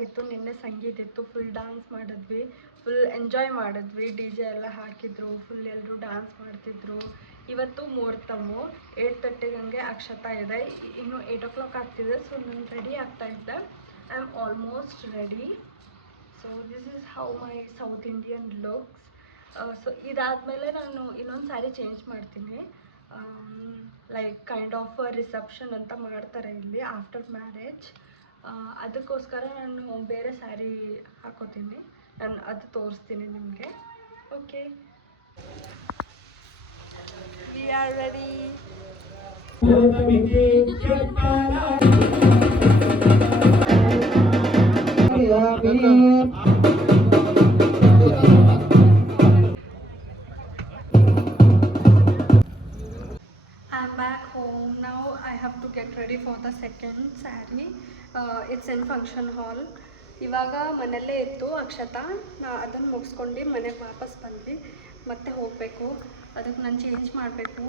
ಆಗಿತ್ತು. ನಿನ್ನೆ ಸಂಗೀತ ಇತ್ತು, ಫುಲ್ ಡ್ಯಾನ್ಸ್ ಮಾಡಿದ್ವಿ, ಫುಲ್ ಎಂಜಾಯ್ ಮಾಡಿದ್ವಿ. DJ ಎಲ್ಲ ಹಾಕಿದ್ರು, ಫುಲ್ ಎಲ್ಲರೂ ಡ್ಯಾನ್ಸ್ ಮಾಡ್ತಿದ್ರು. ಇವತ್ತು ಮುಹೂರ್ತಮ್ಮು 8:30 ಹಂಗೆ ಅಕ್ಷತಾ ಇದೆ. ಇನ್ನು 8 o'clock ಆಗ್ತಿದೆ. ಸೊ ನಾನು ರೆಡಿ ಆಗ್ತಾ ಇದ್ದೆ. I am almost ready. So this is how my south Indian looks. So ಇದಾದಮೇಲೆ ನಾನು ಇನ್ನೊಂದು ಸ್ಯಾರಿ ಚೇಂಜ್ ಮಾಡ್ತೀನಿ. ಲೈಕ್ ಕೈಂಡ್ ಆಫ್ ರಿಸೆಪ್ಷನ್ ಅಂತ ಮಾಡ್ತಾರೆ ಇಲ್ಲಿ ಆಫ್ಟರ್ ಮ್ಯಾರೇಜ್. ಅದಕ್ಕೋಸ್ಕರ ನಾನು ಬೇರೆ ಸ್ಯಾರಿ ಹಾಕೋತೀನಿ. ನಾನು ಅದು ತೋರಿಸ್ತೀನಿ ನಿಮಗೆ. Okay, we are ready. I'm back home now. I have to get ready for the second saree. It's in function hall. ಇವಾಗ ಮನೆಯಲ್ಲೇ ಇತ್ತು ಅಕ್ಷತಾ. ಅದನ್ನು ಮುಗಿಸ್ಕೊಂಡು ಮನೆಗೆ ವಾಪಸ್ ಬಂದ್ವಿ. ಮತ್ತೆ ಹೋಗಬೇಕು. ಅದಕ್ಕೆ ನಾನು ಚೇಂಜ್ ಮಾಡಬೇಕು.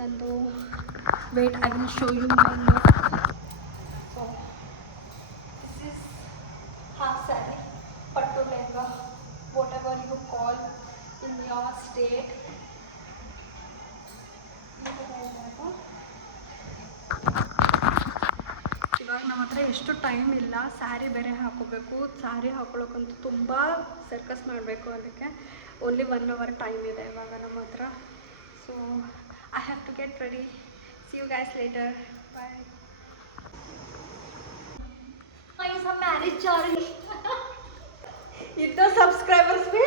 ನಂದು wait, I will show you my look. So this is half sari, ಪಟ್ಟು lehenga, whatever you call in your state. ಇವಾಗ ನಮ್ಮ ಹತ್ರ ಎಷ್ಟು ಟೈಮ್ ಇಲ್ಲ. ಸ್ಯಾರಿ ಬೇರೆ ಹಾಕೋಬೇಕು. ಸ್ಯಾರಿ ಹಾಕೊಳ್ಳೋಕ್ಕಂತೂ ತುಂಬ ಸರ್ಕಸ್ ಮಾಡಬೇಕು. ಅದಕ್ಕೆ ಓನ್ಲಿ 1 hour ಟೈಮ್ ಇದೆ ಇವಾಗ ನಮ್ಮ ಹತ್ರ. So I have to get ready. See you guys later. Bye. Marriage ಚಾರಿ ಇದ್ದ ಸಬ್ಸ್ಕ್ರೈಬರ್ಸ್ ಭೀ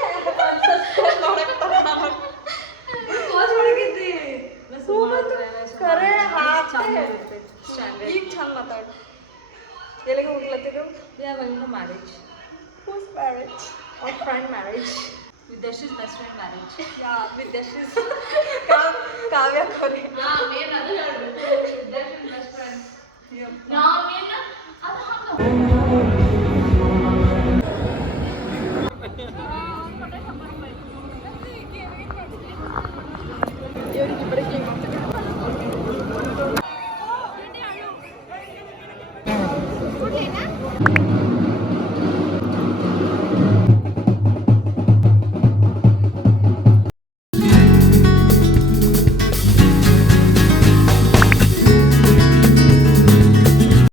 ಅನ್ಸಬ್ಸ್ಕ್ರೈಬ್ ಮಾಡಕ್ಕೆ ಖರೆ ಈಗ ಚಂದ ಮಾತಾಡು. ಎಲ್ಲಿಗೆ ಹೋಗ್ಲತ್ತಿದ್ರು? We are going for marriage. Whose marriage? Our friend marriage. Vidyashi's best friend marriage. Yeah, Vidyashi's Kavya Kore. हाँ, मेरा ಅದು ಹೇಳ್ಬೇಕು. Vidyashi's best friend. ನಾ ಮೇನ ಅದು ಹಂಗ.